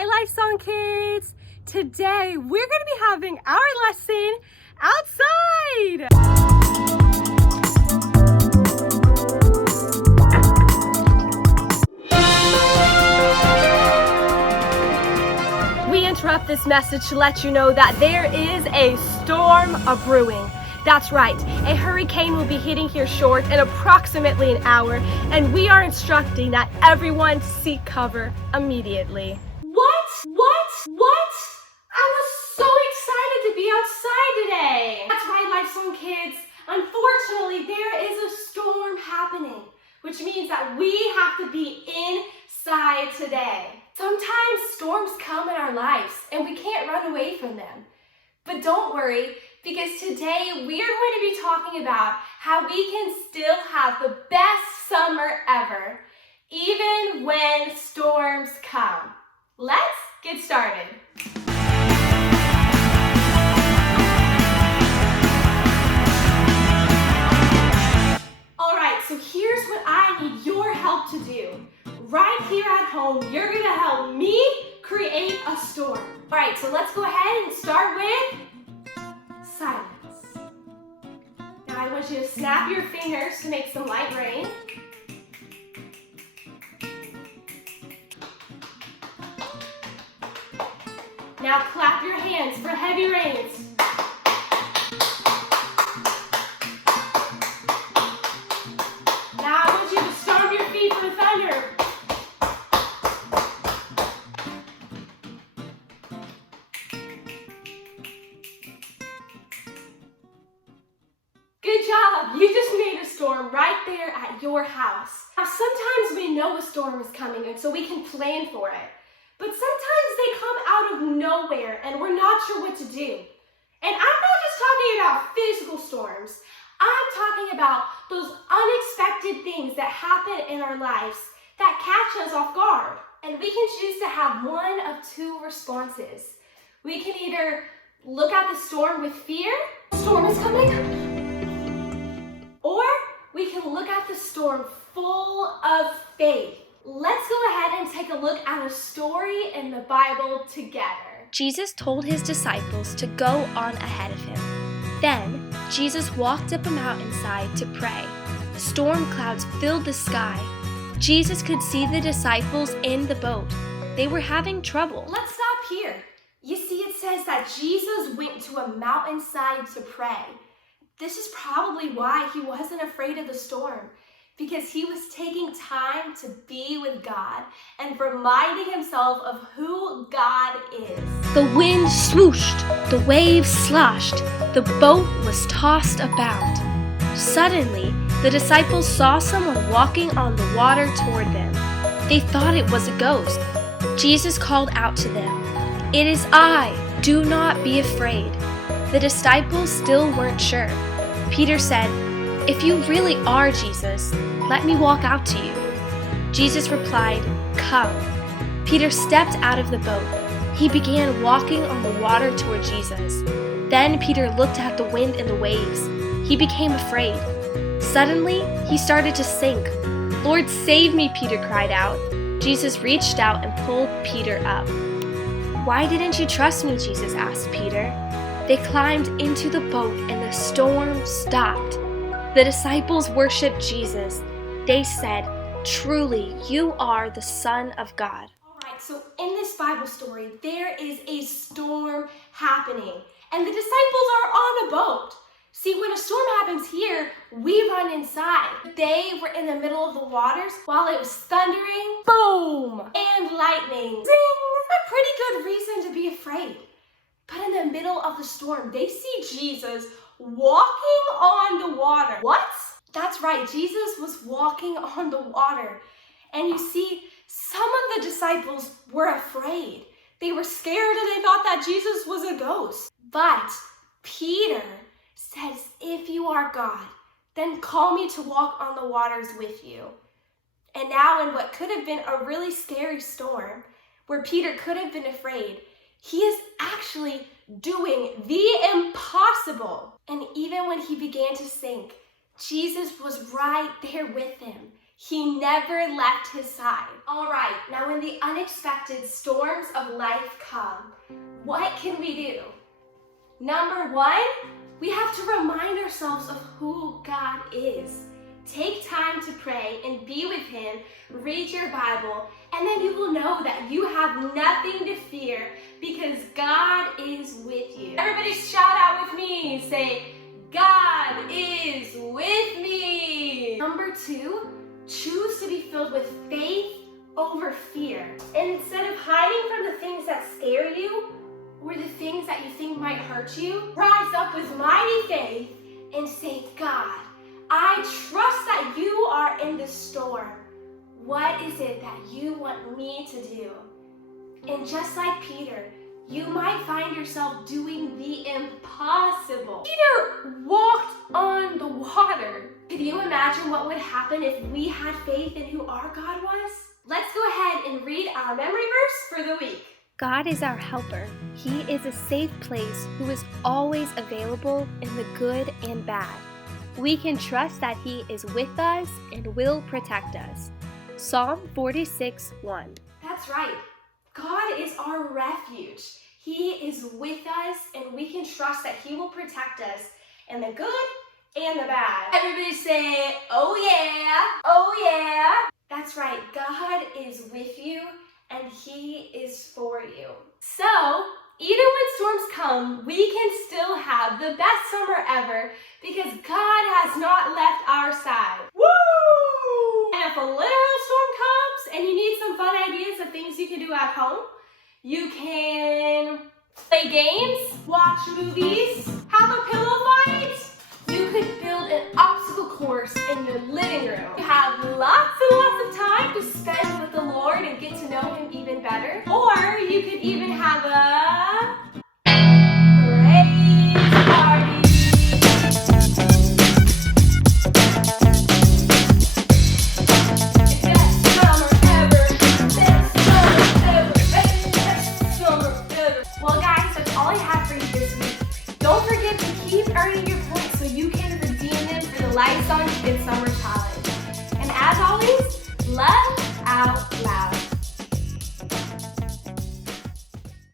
Hi Lifesong kids! Today we're going to be having our lesson outside! We interrupt this message to let you know that there is a storm a-brewing. That's right, a hurricane will be hitting here short in approximately an hour, and we are instructing that everyone seek cover immediately. What? I was so excited to be outside today. That's right, Lifesong kids. Unfortunately, there is a storm happening, which means that we have to be inside today. Sometimes storms come in our lives and we can't run away from them. But don't worry, because today we are going to be talking about how we can still have the best summer ever, even when storms come. Let's get started. All right, so here's what I need your help to do. Right here at home, you're gonna help me create a storm. All right, so let's go ahead and start with silence. Now I want you to snap your fingers to make some light rain. Now clap your hands for heavy rains. Now I want you to stomp your feet for thunder. Good job! You just made a storm right there at your house. Now sometimes we know a storm is coming and so we can plan for it. But sometimes they come out of nowhere and we're not sure what to do. And I'm not just talking about physical storms. I'm talking about those unexpected things that happen in our lives that catch us off guard. And we can choose to have one of two responses. We can either look at the storm with fear, the storm is coming, or we can look at the storm full of faith. Let's go ahead and take a look at a story in the Bible together. Jesus told his disciples to go on ahead of him. Then, Jesus walked up a mountainside to pray. Storm clouds filled the sky. Jesus could see the disciples in the boat. They were having trouble. Let's stop here. You see, it says that Jesus went to a mountainside to pray. This is probably why he wasn't afraid of the storm, because he was taking time to be with God and reminding himself of who God is. The wind swooshed, the waves sloshed, the boat was tossed about. Suddenly, the disciples saw someone walking on the water toward them. They thought it was a ghost. Jesus called out to them, "It is I, do not be afraid." The disciples still weren't sure. Peter said, "If you really are Jesus, let me walk out to you." Jesus replied, "Come." Peter stepped out of the boat. He began walking on the water toward Jesus. Then Peter looked at the wind and the waves. He became afraid. Suddenly, he started to sink. "Lord, save me," Peter cried out. Jesus reached out and pulled Peter up. "Why didn't you trust me?" Jesus asked Peter. They climbed into the boat and the storm stopped. The disciples worshiped Jesus. They said, "Truly, you are the Son of God." All right, so in this Bible story, there is a storm happening, and the disciples are on a boat. See, when a storm happens here, we run inside. They were in the middle of the waters while it was thundering, boom, and lightning, zing. A pretty good reason to be afraid. But in the middle of the storm, they see Jesus walking on the water. What? That's right, Jesus was walking on the water. And you see, some of the disciples were afraid. They were scared and they thought that Jesus was a ghost. But Peter says, "If you are God, then call me to walk on the waters with you." And now in what could have been a really scary storm, where Peter could have been afraid, he is actually doing the impossible. And even when he began to sink, Jesus was right there with him. He never left his side. All right, now when the unexpected storms of life come, what can we do? Number one, we have to remind ourselves of who God is. Take time to pray and be with Him, read your Bible, and then you will know that you have nothing to fear because God is with you. Everybody shout out with me. Say, God is with me. Number two, choose to be filled with faith over fear. And instead of hiding from the things that scare you or the things that you think might hurt you, rise up with mighty faith and say, God, I trust that you are in the storm. What is it that you want me to do? And just like Peter, you might find yourself doing the impossible. Peter walked on the water. Could you imagine what would happen if we had faith in who our God was? Let's go ahead and read our memory verse for the week. God is our helper. He is a safe place who is always available in the good and bad. We can trust that He is with us and will protect us. Psalm 46:1. That's right. God is our refuge. He is with us and we can trust that He will protect us in the good and the bad. Everybody say, oh yeah, oh yeah. That's right. God is with you and He is for you. So, even when storms come, we can still have the best summer ever because God has not left our side. Woo! And if a literal storm comes and you need some fun ideas of things you can do at home, you can play games, watch movies, have a pillow fight. You could build an obstacle course in your living room. You have lots and lots of time to spend with the Lord and get to know Him even better. Or you could even have a praise party. Best summer ever. Best summer ever. Best summer ever. Well, guys, that's all I have for you this week. Don't forget to keep earning your points so you can redeem them for the Lifesong Good Summer Challenge. And as always, love out.